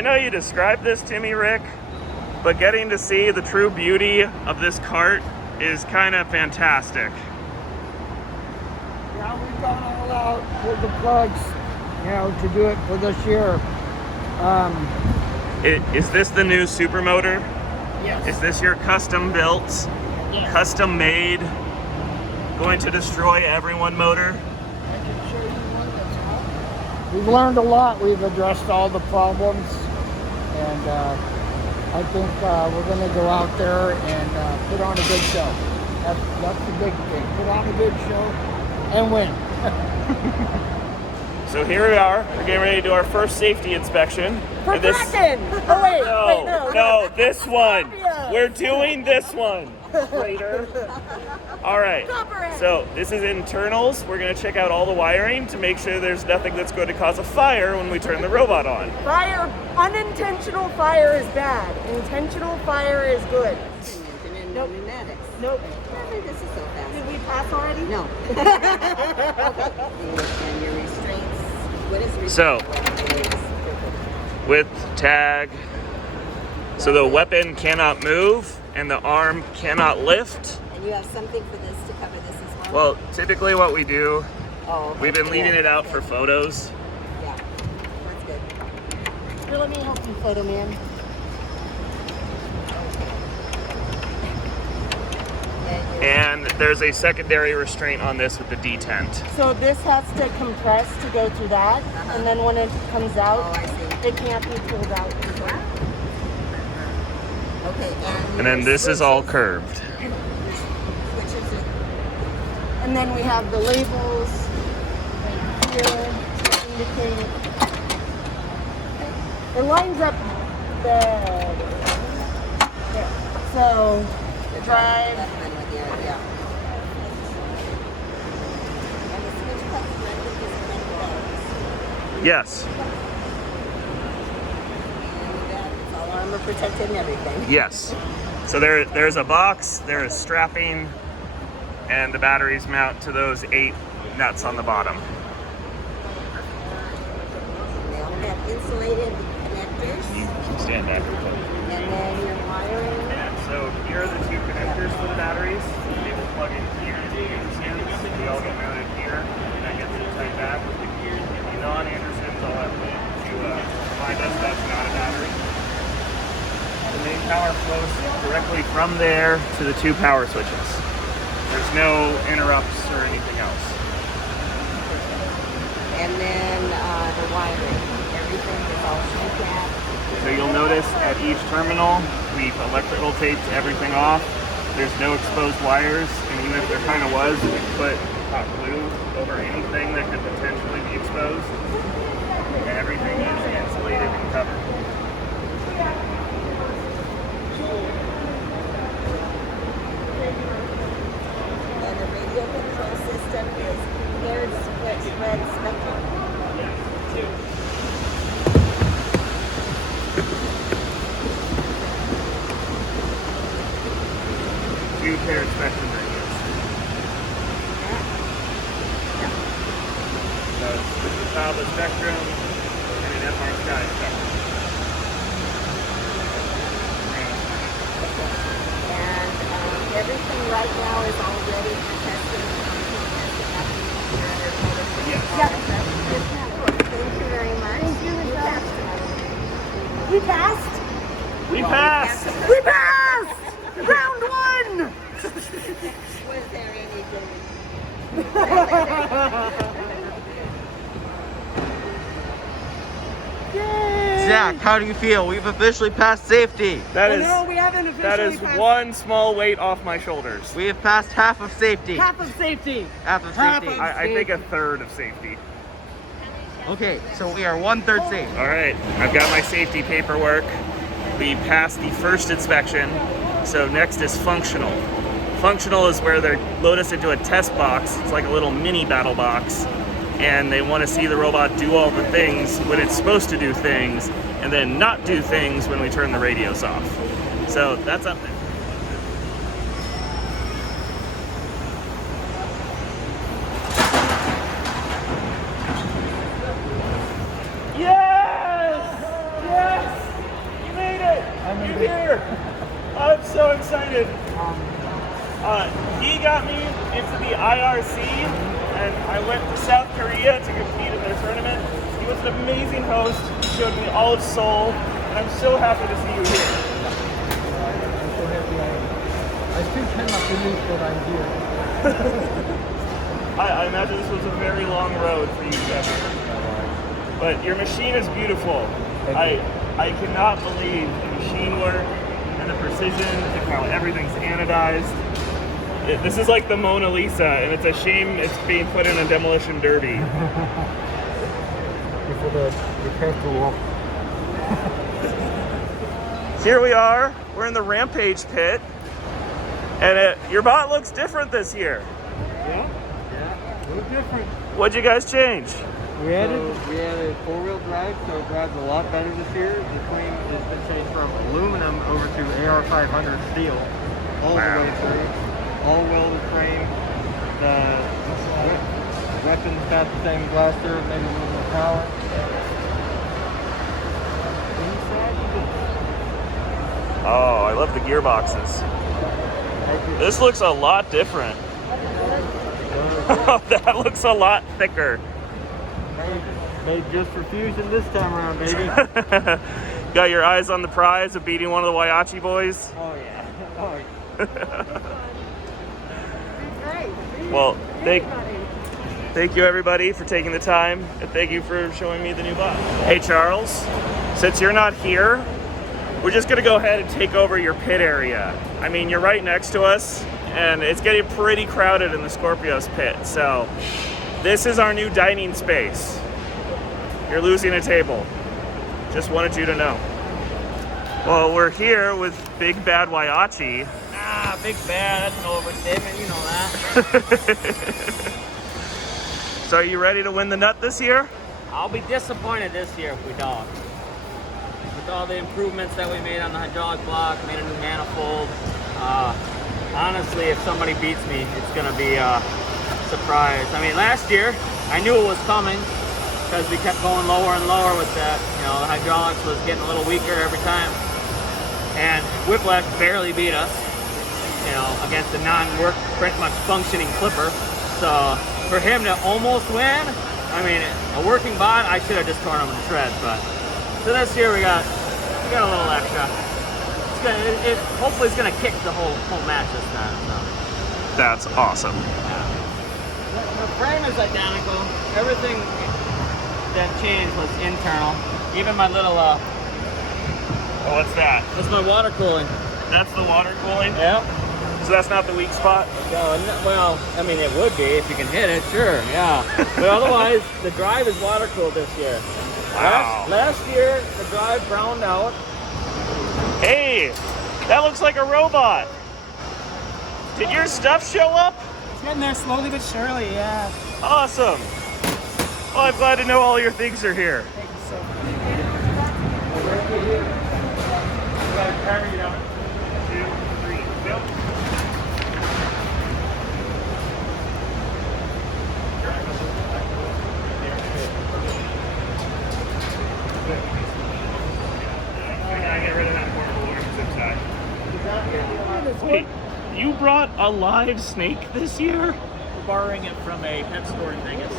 I know you described this to me, Rick, but getting to see the true beauty of this cart is kind of fantastic. Yeah, we've gone all out with the plugs, you know, to do it for this year. Is this the new supermotor? Yes. Is this your custom built, Yes. custom made, going to destroy everyone motor? I can show you one that's out. We've learned a lot. We've addressed all the problems, and I think we're going to go out there and put on a good show. That's the big thing. Put on a good show and win. So here we are. We're getting ready to do our first safety inspection. For And this- Kraken! Oh wait, No, this one. Skorpios. We're doing this one. Traitor. All right. Copperhead. So this is internals. We're gonna check out all the wiring to make sure there's nothing that's going to cause a fire when we turn the robot on. Fire, unintentional fire is bad. Intentional fire is good. Nope. Pneumatics. Nope. I think this is so fast. Did we pass already? No. And your restraints. What is restraints? So, with tag, so the weapon cannot move and the arm cannot lift. And you have something for this to cover this as well? Well, typically what we do, Oh, okay. we've been leaving it out for photos. Yeah, that's good. Here, let me help you, photo man. And there's a secondary restraint on this with the detent. So this has to compress to go through that, and then when it comes out, Oh, I see. it can't be pulled out. Okay, And then this is all curved. Switches are And then we have the labels right here to indicate. It lines up there. So drive. left one with your, yeah. And the switch cuts directly to the front Yes. and it's all armor protected and everything. Yes. So there's a box, there is strapping, and the batteries mount to those 8 nuts on the bottom. They all have insulated connectors. You can stand back. And then your wiring. And so here are the 2 connectors for the batteries. They will plug in here to the Andersons. They all get mounted here, and that gets it tight back. The non-Andersons all have to remind us that's not a battery. The main power flows directly from there to the 2 power switches. There's no interrupts or anything else. And then the wiring. Everything is all shrink-wrapped. So you'll notice at each terminal, we've electrical taped everything off. There's no exposed wires, and even if there kind of was, we put hot glue over anything that could potentially be exposed. And everything is insulated and covered. And the radio control system is paired split red spectrum. Two paired spectrum radios. So this is how the spectrum and an FR Sky spectrum. And everything right now is all ready for testing. Yes. Thank you very much. Thank you, You Michelle. passed. We passed. We passed! We passed. Round 1. Was there anything? Yay. Zach, how do you feel? We've officially passed safety. That Well, is no, we haven't officially that is passed one small weight off my shoulders. We have passed half of safety. half of safety. Half of Half safety. of- I think a third of safety. Okay, so we are 1/3 safe. All right, I've got my safety paperwork. We passed the first inspection, so next is functional. Functional is where they load us into a test box. It's like a little mini battle box, and they want to see the robot do all the things when it's supposed to do things, and then not do things when we turn the radios off. So that's up there. Yes! Yes! here. I'm so excited. He got me into the IRC, and I went to South Korea to compete in their tournament. He was an amazing host. He showed me all of Seoul, and I'm so happy to see you here. I'm so happy. I still cannot believe that I'm here. I imagine this was a very long road for you, Kevin. But your machine is beautiful. I cannot believe the machine work and the precision and how everything's anodized. This is like the Mona Lisa, and it's a shame it's being put in a demolition derby. Before the have to walk. Here we are. We're in the Rampage Pit, and your bot looks different this year. Yeah, a little different. What'd you guys change? We added a four-wheel drive, so it drives a lot better this year. The frame has been changed from aluminum over to AR500 steel, all the way through. All welded frame. The weapon's got the same blaster, maybe a little more power. Oh, I love the gearboxes. This looks a lot different. Oh, that looks a lot thicker. Made just for Fusion this time around, baby. Got your eyes on the prize of beating one of the Waiachi boys? Oh yeah. Oh yeah. Well, thank you everybody for taking the time, and thank you for showing me the new bot. Hey Charles, since you're not here, we're just gonna go ahead and take over your pit area. I mean, you're right next to us, and it's getting pretty crowded in the Skorpios pit, so this is our new dining space. You're losing a table. Just wanted you to know. Well, we're here with Big Bad Waiachi. Ah, big bad, that's an overstatement, you know that. So are you ready to win the nut this year? I'll be disappointed this year if we don't. With all the improvements that we made on the hydraulic block, made a new manifold. Honestly, if somebody beats me, it's gonna be a surprise. I mean, last year, I knew it was coming because we kept going lower and lower with that. You know, the hydraulics was getting a little weaker every time. And Whiplash barely beat us, you know, against a non-work, pretty much functioning clipper. So for him to almost win, I mean, a working bot, I should have just torn him to shreds. But so this year we got a little extra. Hopefully it's gonna kick the whole match this time. So. That's awesome. Yeah. The frame is identical. Everything that changed was internal. Even my little Oh, what's that? that's my water cooling. That's the water cooling? Yep. So that's not the weak spot? Well, I mean, it would be if you can hit it, sure, yeah. But otherwise, the drive is water cooled this year. Wow. Last year, the drive browned out. Hey, that looks like a robot. Did your stuff show up? It's getting there slowly but surely, yeah. Awesome. Well, I'm glad to know all your things are here. Thank you so much. Carry it up. 2, 3, go. I get rid of that portable zip tie. Wait, you brought a live snake this year? We're borrowing it from a pet store in Vegas.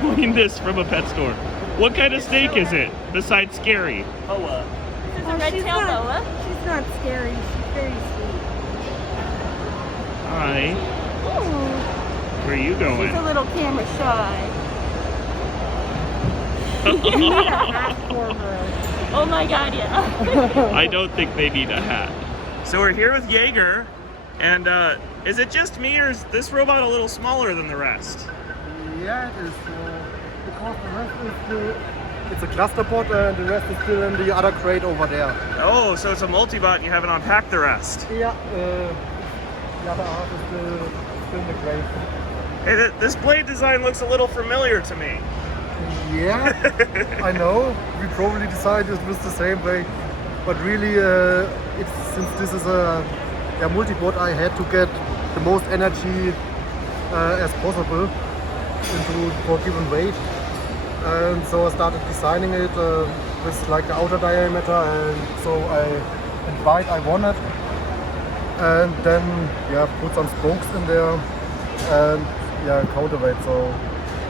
Borrowing this from a pet store. What kind of snake is it, besides scary? Oh, It's a red-tailed boa. She's not scary. She's very sweet. Hi. Oh, Where are you she's a going? little camera shy. You need a hat for her. Oh my god, yeah. I don't think they need a hat. So we're here with Jaeger, and is it just me, or is this robot a little smaller than the rest? Yeah, it is. Because the rest is still, it's a cluster pod and the rest is still in the other crate over there. Oh, so it's a multi-bot and you haven't unpacked the rest. Yeah, the other half is still in the crate. Hey, this blade design looks a little familiar to me. Yeah, I know. We probably decided it was the same way, but really, since this is a multi-bot, I had to get the most energy as possible for given weight, and so I started designing it with like the outer diameter, and so I and wide I want it. And then put some spokes in there and counterweight. So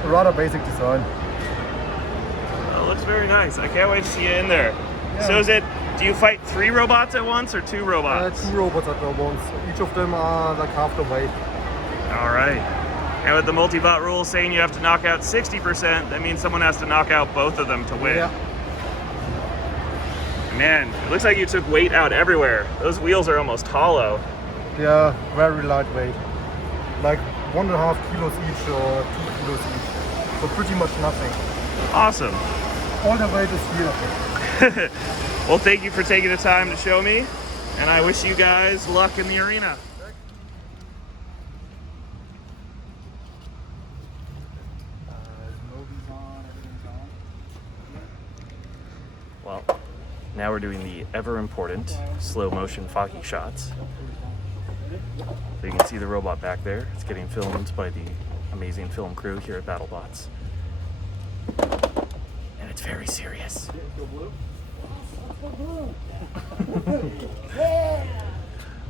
a rather basic design. Oh, it looks very nice. I can't wait to see you in there. Yeah. So do you fight 3 robots at once or 2 robots? 2 robots at once. Each of them are like half the weight. All right. And with the multi-bot rule saying you have to knock out 60%, that means someone has to knock out both of them to win. Yeah. Man, it looks like you took weight out everywhere. Those wheels are almost hollow. They are very lightweight. Like 1.5 kilos each or 2 kilos each. So pretty much nothing. Awesome. All the weight is here. Well, thank you for taking the time to show me, and I wish you guys luck in the arena. Well, now we're doing the ever important slow motion Foggy shots. So you can see the robot back there. It's getting filmed by the amazing film crew here at Battlebots. And it's very serious.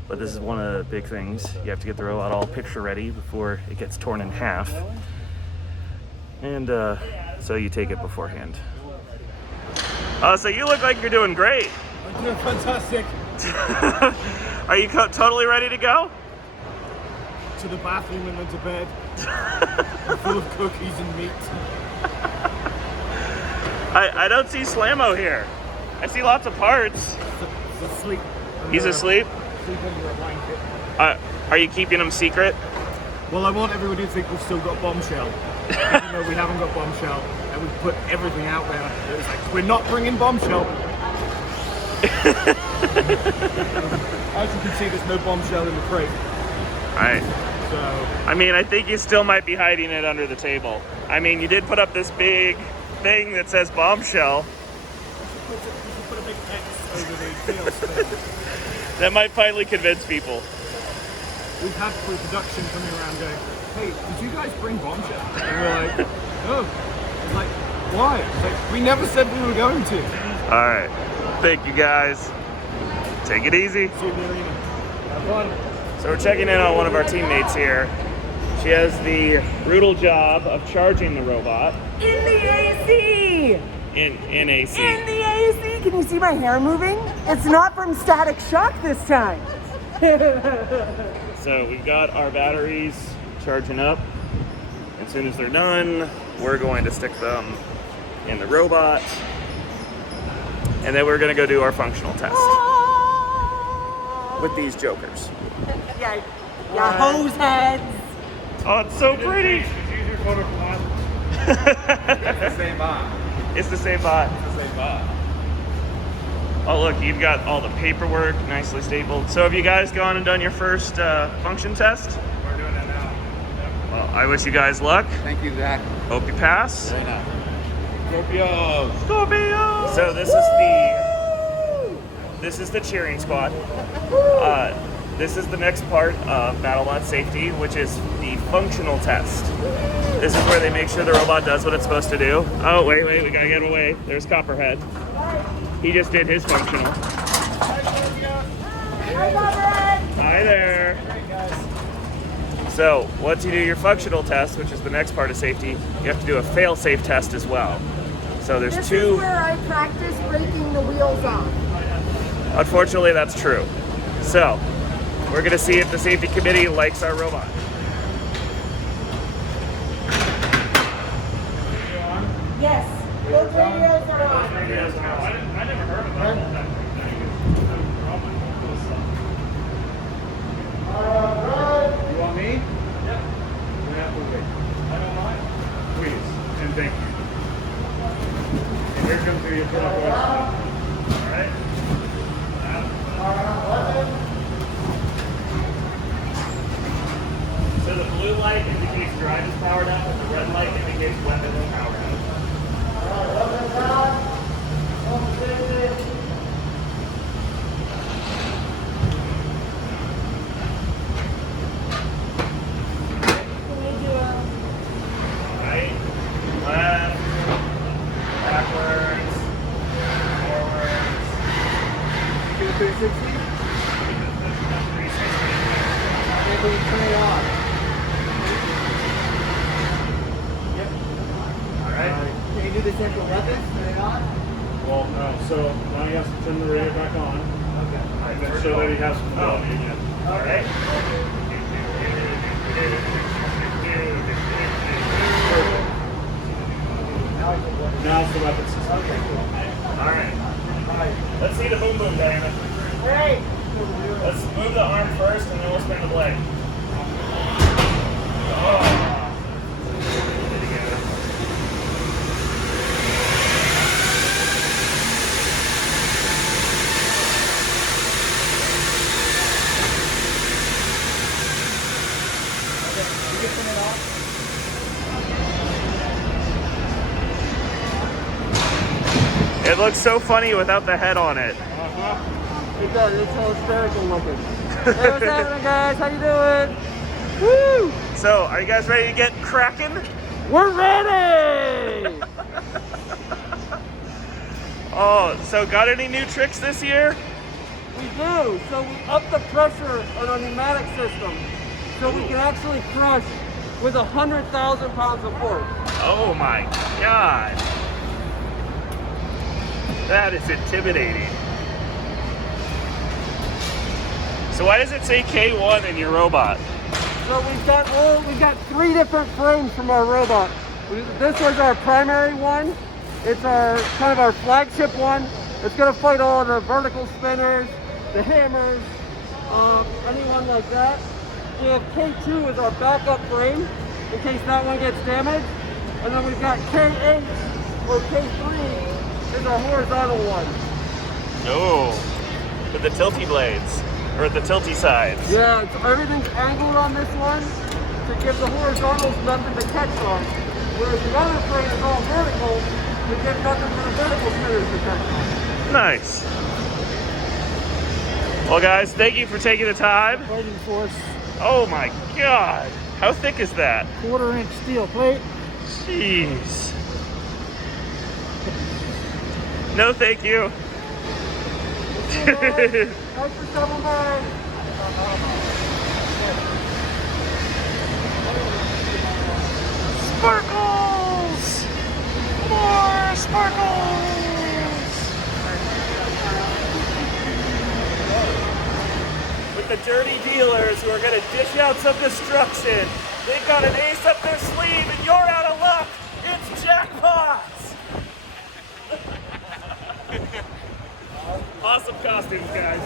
But this is one of the big things. You have to get the robot all picture ready before it gets torn in half. And so you take it beforehand. So you look like you're doing great. I'm doing fantastic. Are you totally ready to go? To the bathroom and then to bed. I'm full of cookies and meat. I don't see Slammo here. I see lots of parts. He's asleep. He's asleep? Sleep under a blanket. Are you keeping him secret? Well, I want everybody to think we've still got Bombshell. Even though we haven't got Bombshell, and we've put everything out there. It's like, we're not bringing Bombshell. As you can see, there's no Bombshell in the crate. Right. So, I mean, I think you still might be hiding it under the table. I mean, you did put up this big thing that says Bombshell. you should put a big X over the deal stand. That might finally convince people. We've had pre-production coming around going, hey, did you guys bring Bombshell? And we're like, no. It's like, why? It's like, we never said we were going to. All right. Thank you, guys. Take it easy. See you in the arena. Have fun. So we're checking in on one of our teammates here. She has the brutal job of charging the robot. In the AC! In AC. In the AC! Can you see my hair moving? It's not from static shock this time. So we've got our batteries charging up. As soon as they're done, we're going to stick them in the robot. And then we're going to go do our functional test with these jokers. Yeah, hose heads. Oh, it's so pretty. Use your photo from last. It's the same bot. It's the same bot. It's the same bot. Oh, look, you've got all the paperwork nicely stapled. So have you guys gone and done your first function test? We're doing it now. Well, I wish you guys luck. Thank you, Zach. Hope you pass. Very nice. Skorpios. Scorpios! So this is the cheering squad. This is the next part of Battlebot safety, which is the functional test. This is where they make sure the robot does what it's supposed to do. Oh, wait, we gotta get away. There's Copperhead. He just did his functional. Hi there. So, once you do your functional test, which is the next part of safety, you have to do a fail-safe test as well. So there's This two. is where I practice breaking the wheels off. Unfortunately, that's true. So, we're gonna see if the safety committee likes our robot. Yes, those radios are on. I never heard of that. You want me? Yeah. I don't mind. Please, and thank you. And here comes your voice. Alright? So the blue light indicates drive is powered up, and the red light indicates weapon is powered up. 360? Maybe we turn it on. Yep. Alright. Can you do the central weapons? Turn it on? Well, no. So now he has to turn the radio back on. Okay. And then show that he has some ability again. Alright. Now's the weapon system. Alright. Let's see the boom boom, Diana. Hey! Let's move the arm first and then we'll spin the blade. Oh. It looks so funny without the head on it. It does. It's so hysterical looking. Hey, what's happening, guys? How you doing? Woo! So, are you guys ready to get Kraken? We're ready! Oh, so got any new tricks this year? We do. So we up the pressure on our pneumatic system so we can actually crush with 100,000 pounds of force. Oh my god. That is intimidating. So why does it say K1 in your robot? So we've got 3 different frames from our robot. This was our primary one. It's our kind of our flagship one. It's going to fight all the vertical spinners, the hammers, anyone like that. We have K2 as our backup frame in case that one gets damaged. And then we've got K8 or K3 is our horizontal one. Oh, with the tilty blades, or the tilty sides. Yeah, everything's angled on this one to give the horizontals nothing to catch on. Whereas the other frame is all vertical to give nothing for the vertical spinners to catch on. Nice. Well guys, thank you for taking the time. Fighting force, Oh my god. How thick is that? 1/4-inch steel plate. Jeez. No thank you. Thanks for stopping by. Sparkles! More sparkles! With the dirty dealers who are going to dish out some destruction. They've got an ace up their sleeve and you're out of luck. It's jackpots! Awesome costumes, guys.